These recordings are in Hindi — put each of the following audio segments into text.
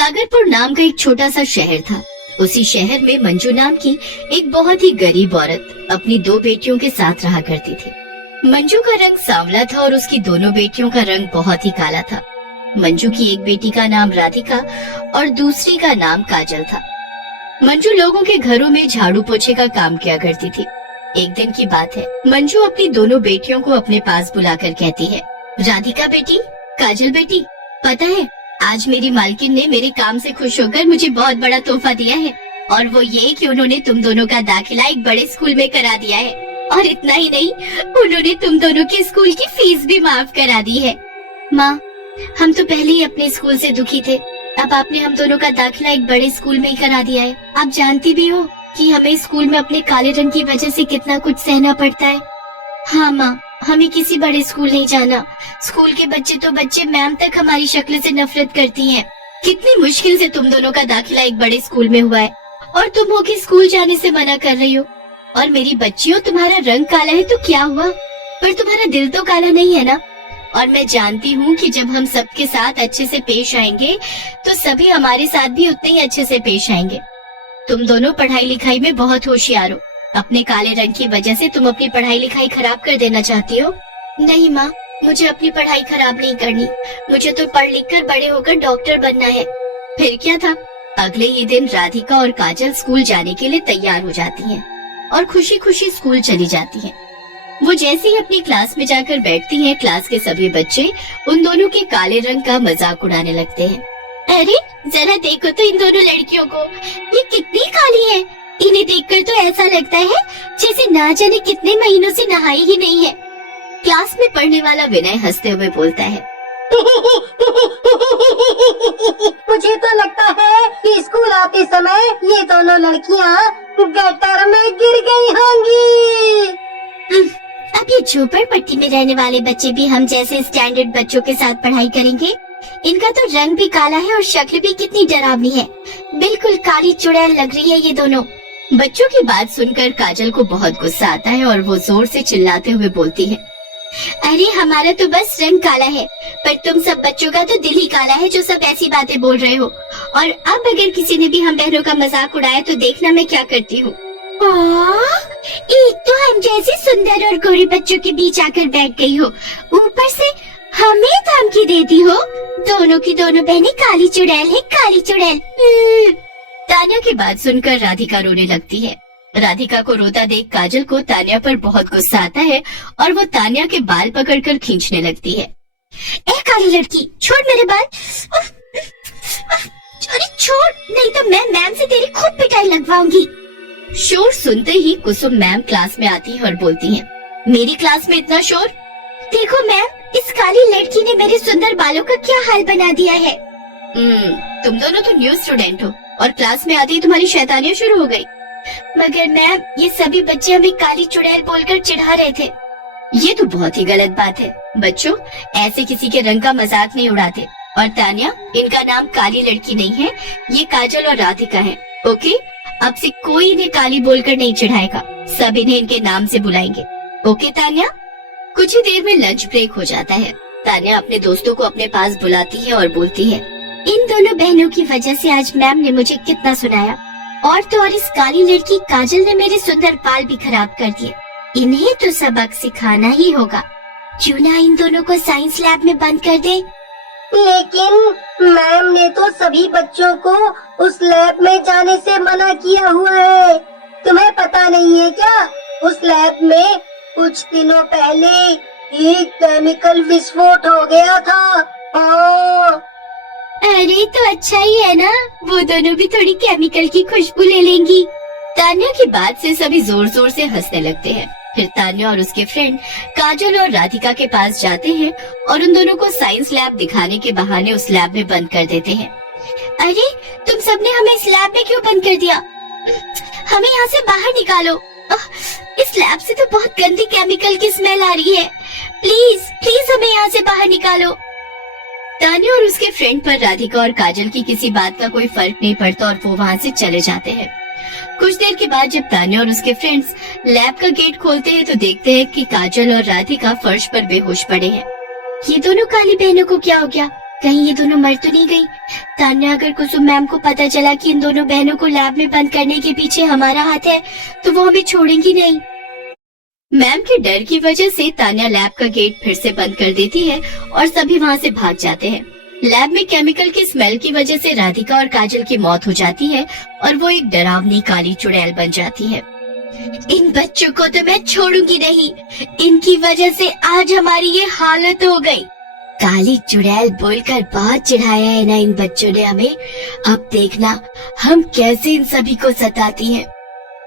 सागरपुर नाम का एक छोटा सा शहर था। उसी शहर में मंजू नाम की एक बहुत ही गरीब औरत अपनी दो बेटियों के साथ रहा करती थी। मंजू का रंग सांवला था और उसकी दोनों बेटियों का रंग बहुत ही काला था। मंजू की एक बेटी का नाम राधिका और दूसरी का नाम काजल था। मंजू लोगों के घरों में झाड़ू पोछे का काम किया करती थी। एक दिन की बात है, मंजू अपनी दोनों बेटियों को अपने पास बुलाकर कहती है, राधिका बेटी, काजल बेटी, पता है आज मेरी मालकिन ने मेरे काम से खुश होकर मुझे बहुत बड़ा तोहफा दिया है, और वो ये कि उन्होंने तुम दोनों का दाखिला एक बड़े स्कूल में करा दिया है। और इतना ही नहीं, उन्होंने तुम दोनों के स्कूल की फीस भी माफ करा दी है। माँ, हम तो पहले ही अपने स्कूल से दुखी थे, अब आपने हम दोनों का दाखिला एक बड़े स्कूल में ही करा दिया है। आप जानती भी हो कि हमें स्कूल में अपने काले रंग की वजह से कितना कुछ सहना पड़ता है। हाँ माँ, हमें किसी बड़े स्कूल नहीं जाना। स्कूल के बच्चे तो बच्चे, मैम तक हमारी शक्ल से नफरत करती हैं। कितनी मुश्किल से तुम दोनों का दाखिला एक बड़े स्कूल में हुआ है और तुम हो कि स्कूल जाने से मना कर रही हो। और मेरी बच्चियों, तुम्हारा रंग काला है तो क्या हुआ, पर तुम्हारा दिल तो काला नहीं है ना। और मैं जानती हूँ कि जब हम सबके साथ अच्छे से पेश आएंगे तो सभी हमारे साथ भी उतने ही अच्छे से पेश आएंगे। तुम दोनों पढ़ाई लिखाई में बहुत होशियार हो। अपने काले रंग की वजह से तुम अपनी पढ़ाई लिखाई खराब कर देना चाहती हो। नहीं माँ, मुझे अपनी पढ़ाई खराब नहीं करनी। मुझे तो पढ़ लिख कर बड़े होकर डॉक्टर बनना है। फिर क्या था, अगले ही दिन राधिका और काजल स्कूल जाने के लिए तैयार हो जाती हैं और खुशी खुशी स्कूल चली जाती हैं। वो जैसे ही अपनी क्लास में जाकर बैठती हैं, क्लास के सभी बच्चे उन दोनों के काले रंग का मजाक उड़ाने लगते हैं। अरे जरा देखो तो इन दोनों लड़कियों को, ये कितनी काली है। इन्हें देखकर तो ऐसा लगता है जैसे ना जाने कितने महीनों से नहाई ही नहीं है। क्लास में पढ़ने वाला विनय हंसते हुए बोलता है, मुझे तो लगता है कि स्कूल आते समय ये दोनों लड़कियां गटर में गिर गई होंगी। अब ये झोपड़पट्टी में रहने वाले बच्चे भी हम जैसे स्टैंडर्ड बच्चों के साथ पढ़ाई करेंगे। इनका तो रंग भी काला है और शक्ल भी कितनी डरावनी है। बिल्कुल काली चुड़ैल लग रही है ये दोनों। बच्चों की बात सुनकर काजल को बहुत गुस्सा आता है और वो जोर से चिल्लाते हुए बोलती है, अरे हमारा तो बस रंग काला है, पर तुम सब बच्चों का तो दिल ही काला है जो सब ऐसी बातें बोल रहे हो। और अब अगर किसी ने भी हम बहनों का मजाक उड़ाया तो देखना मैं क्या करती हूँ। एक तो हम जैसे सुंदर और गोरे बच्चों के बीच आकर बैठ गई हो, ऊपर से हमें धमकी देती हो। दोनों की दोनों बहनें काली चुड़ैल है, काली चुड़ैल। तान्या की बात सुनकर राधिका रोने लगती है। राधिका को रोता देख काजल को तान्या पर बहुत गुस्सा आता है और वो तान्या के बाल पकड़कर खींचने लगती है। ए काली लड़की, छोड़ मेरे बाल। अरे छोड़, नहीं तो मैं मैम से तेरी खूब पिटाई लगवाऊंगी। शोर सुनते ही कुसुम मैम क्लास में आती है और बोलती है, मेरी क्लास में इतना शोर? देखो मैम, इस काली लड़की ने मेरे सुंदर बालों का क्या हाल बना दिया है। तुम दोनों तो न्यू स्टूडेंट हो और क्लास में आते ही तुम्हारी शैतानियां शुरू हो गई। मगर मैम, ये सभी बच्चे हमें काली चुड़ैल बोलकर चिढ़ा रहे थे। ये तो बहुत ही गलत बात है। बच्चों, ऐसे किसी के रंग का मजाक नहीं उड़ाते। और तान्या, इनका नाम काली लड़की नहीं है, ये काजल और राधिका है। ओके, अब से कोई इन्हें काली बोलकर नहीं चिढ़ाएगा। सब इन्हें इनके नाम से बुलाएंगे। ओके तान्या? कुछ ही देर में लंच ब्रेक हो जाता है। तान्या अपने दोस्तों को अपने पास बुलाती है और बोलती है, इन दोनों बहनों की वजह से आज मैम ने मुझे कितना सुनाया। और तो और इस काली लड़की काजल ने मेरे सुंदर बाल भी खराब कर दिए। इन्हें तो सबक सिखाना ही होगा। क्यों ना इन दोनों को साइंस लैब में बंद कर दे। लेकिन मैम ने तो सभी बच्चों को उस लैब में जाने से मना किया हुआ है। तुम्हें पता नहीं है क्या, उस लैब में कुछ दिनों पहले एक केमिकल विस्फोट हो गया था। अरे तो अच्छा ही है ना, वो दोनों भी थोड़ी केमिकल की खुशबू ले लेंगी। तान्या की बात से सभी जोर जोर से हंसने लगते हैं। फिर तान्या और उसके फ्रेंड काजल और राधिका के पास जाते हैं और उन दोनों को साइंस लैब दिखाने के बहाने उस लैब में बंद कर देते हैं। अरे तुम सबने हमें इस लैब में क्यों बंद कर दिया? हमें यहाँ से बाहर निकालो। इस लैब से तो बहुत गंदी केमिकल की स्मेल आ रही है। प्लीज प्लीज हमें यहाँ से बाहर निकालो। तान्या और उसके फ्रेंड पर राधिका और काजल की किसी बात का कोई फर्क नहीं पड़ता और वो वहाँ से चले जाते हैं। कुछ देर के बाद जब तान्या और उसके फ्रेंड्स लैब का गेट खोलते हैं तो देखते हैं कि काजल और राधिका फर्श पर बेहोश पड़े हैं। ये दोनों काली बहनों को क्या हो गया? कहीं ये दोनों मर तो नहीं गई? तान्या, अगर कुसुम मैम को पता चला कि इन दोनों बहनों को लैब में बंद करने के पीछे हमारा हाथ है, तो वो हमें छोड़ेंगी नहीं। मैम के डर की वजह से तान्या लैब का गेट फिर से बंद कर देती है और सभी वहाँ से भाग जाते हैं। लैब में केमिकल की स्मेल की वजह से राधिका और काजल की मौत हो जाती है और वो एक डरावनी काली चुड़ैल बन जाती है। इन बच्चों को तो मैं छोड़ूंगी नहीं, इनकी वजह से आज हमारी ये हालत हो गई। काली चुड़ैल बोलकर बहुत चिढ़ाया है ना इन बच्चों ने हमें। अब देखना हम कैसे इन सभी को सताती हैं।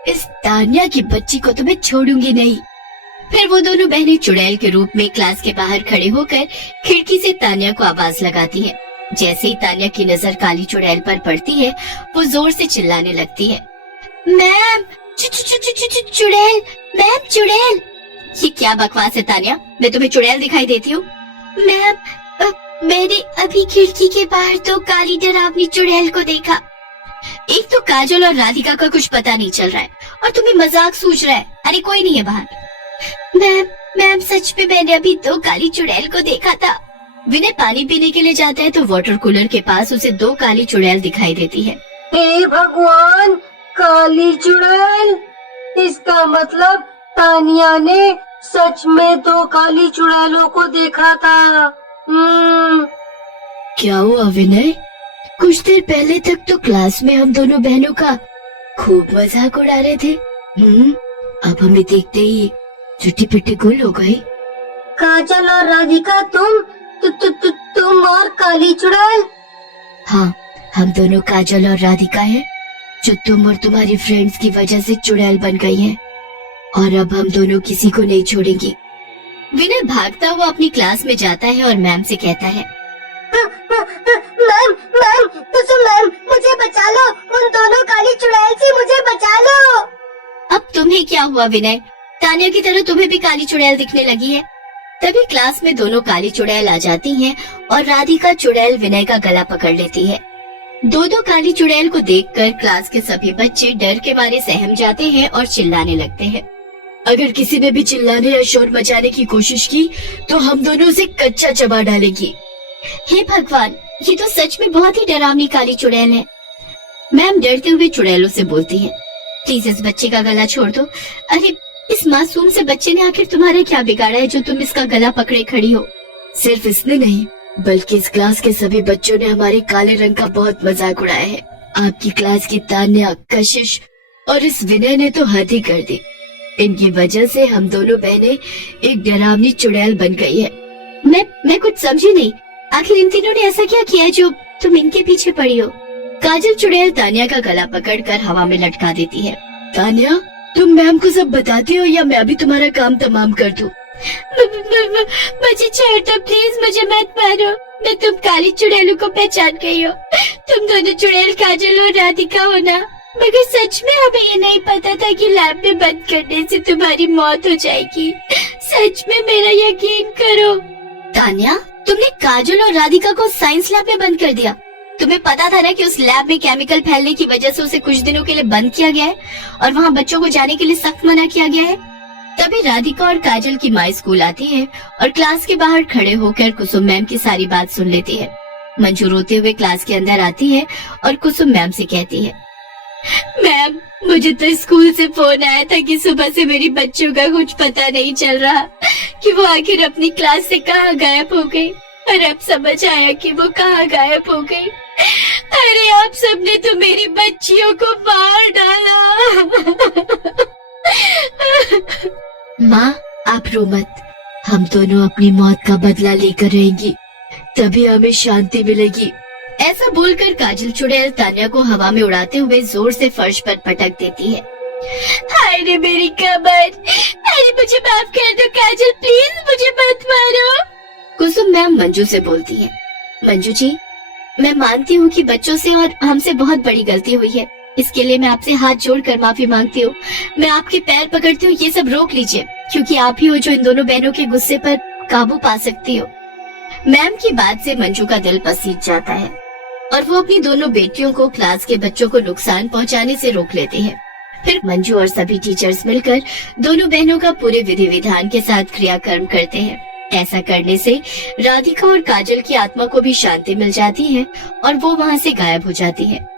इस तान्या की बच्ची को तो मैं छोड़ूंगी नहीं। फिर वो दोनों बहनें चुड़ैल के रूप में क्लास के बाहर खड़े होकर खिड़की से तान्या को आवाज लगाती हैं। जैसे ही तान्या की नजर काली चुड़ैल पर पड़ती है, वो जोर से चिल्लाने लगती है, मैम चुड़ैल, मैम चुड़ैल। ये क्या बकवास है तान्या, मैं तुम्हें चुड़ैल दिखाई देती हूँ? मैम मैंने अभी खिड़की के बाहर तो काली डरावनी चुड़ैल को देखा। एक तो काजल और राधिका का कुछ पता नहीं चल रहा है और तुम्हें मजाक सूझ रहा है। अरे कोई नहीं है बाहर। मैम सच में मैंने अभी दो काली चुड़ैल को देखा था। विनय पानी पीने के लिए जाता है तो वाटर कूलर के पास उसे दो काली चुड़ैल दिखाई देती है। हे भगवान, काली चुड़ैल! इसका मतलब तानिया ने सच में दो काली चुड़ैलों को देखा था। क्या हुआ विनय? कुछ देर पहले तक तो क्लास में हम दोनों बहनों का खूब मजाक उड़ा रहे थे। अब हमें देखते ही चुट्टी पिट्टी गुल हो गई। काजल और राधिका, तुम और काली चुड़ैल? हाँ, हम दोनों काजल और राधिका हैं, जो तुम और तुम्हारी फ्रेंड्स की वजह से चुड़ैल बन गई हैं, और अब हम दोनों किसी को नहीं छोड़ेंगे। विनय भागता हुआ अपनी क्लास में जाता है और मैम से कहता है, मैम, कुसुम मैम, मुझे बचा लो, उन दोनों काली चुड़ैल से मुझे बचा लो। अब तुम्हें क्या हुआ विनय? तान्या की तरह तुम्हें भी काली चुड़ैल दिखने लगी है। तभी क्लास में दोनों काली चुड़ैल आ जाती हैं और राधिका चुड़ैल विनय का गला पकड़ लेती है। दो काली चुड़ैल को देखकर क्लास के सभी बच्चे डर के मारे सहम जाते हैं और चिल्लाने लगते हैं। अगर किसी ने भी चिल्लाने या शोर मचाने की कोशिश की तो हम दोनों उसे कच्चा चबा डालेगी। हे भगवान, ये तो सच में बहुत ही डरावनी काली चुड़ैल है। मैम डरते हुए चुड़ैलों से बोलती है, प्लीज इस बच्चे का गला छोड़ दो। अरे इस मासूम से बच्चे ने आखिर तुम्हारा क्या बिगाड़ा है जो तुम इसका गला पकड़े खड़ी हो? सिर्फ इसने नहीं, बल्कि इस क्लास के सभी बच्चों ने हमारे काले रंग का बहुत मजाक उड़ाया है। आपकी क्लास की तान्या, कशिश और इस विनय ने तो हद ही कर दी। इनकी वजह से हम दोनों बहनें एक डरावनी चुड़ैल बन गई है। मैं कुछ समझी नहीं, आखिर इन तीनों ने ऐसा क्या किया जो तुम इनके पीछे पड़ी हो? काजल चुड़ैल तान्या का गला पकड़कर हवा में लटका देती है। तान्या, तुम मैम को सब बताती हो या मैं अभी तुम्हारा काम तमाम कर दूं? मुझे छोड़ दो प्लीज, मुझे मत मारो। मैं तुम काली चुड़ैलों को पहचान गई हो। तुम दोनों चुड़ैल काजल और राधिका हो ना? मगर सच में हमें ये नहीं पता था कि लैब में बंद करने से तुम्हारी मौत हो जाएगी। सच में मेरा यकीन करो। तान्या, तुमने काजल और राधिका को साइंस लैब में बंद कर दिया। तुम्हें पता था ना कि उस लैब में केमिकल फैलने की वजह से उसे कुछ दिनों के लिए बंद किया गया है और वहाँ बच्चों को जाने के लिए सख्त मना किया गया है। तभी राधिका और काजल की माँ स्कूल आती है और क्लास के बाहर खड़े होकर कुसुम मैम की सारी बात सुन लेती है। मंजू रोते हुए क्लास के अंदर आती है और कुसुम मैम से कहती है, मैम मुझे तो स्कूल से फोन आया था कि सुबह से मेरी बच्चों का कुछ पता नहीं चल रहा कि वो आखिर अपनी क्लास से कहाँ गायब हो गई, और अब समझ आया कि वो कहाँ गायब हो गई। अरे आप सबने तो मेरी बच्चियों को मार डाला। माँ आप रो मत, हम दोनों अपनी मौत का बदला लेकर रहेंगी, तभी हमें शांति मिलेगी। ऐसा बोलकर काजल चुड़ैल तान्या को हवा में उड़ाते हुए जोर से फर्श पर पटक देती है। हाय रे मेरी कमर, अरे मुझे माफ कर दो काजल, प्लीज मुझे मत मारो। कुसुम मैम मंजू से बोलती है, मंजू जी मैं मानती हूँ कि बच्चों से और हमसे बहुत बड़ी गलती हुई है, इसके लिए मैं आपसे हाथ जोड़कर माफी मांगती हूँ। मैं आपके पैर पकड़ती हूँ, ये सब रोक लीजिए, क्योंकि आप ही हो जो इन दोनों बहनों के गुस्से पर काबू पा सकती हो। मैम की बात से मंजू का दिल पसीज जाता है और वो अपनी दोनों बेटियों को क्लास के बच्चों को नुकसान पहुंचाने से रोक लेते हैं। फिर मंजू और सभी टीचर्स मिलकर दोनों बहनों का पूरे विधि विधान के साथ क्रियाकर्म करते हैं। ऐसा करने से राधिका और काजल की आत्मा को भी शांति मिल जाती है और वो वहाँ से गायब हो जाती है।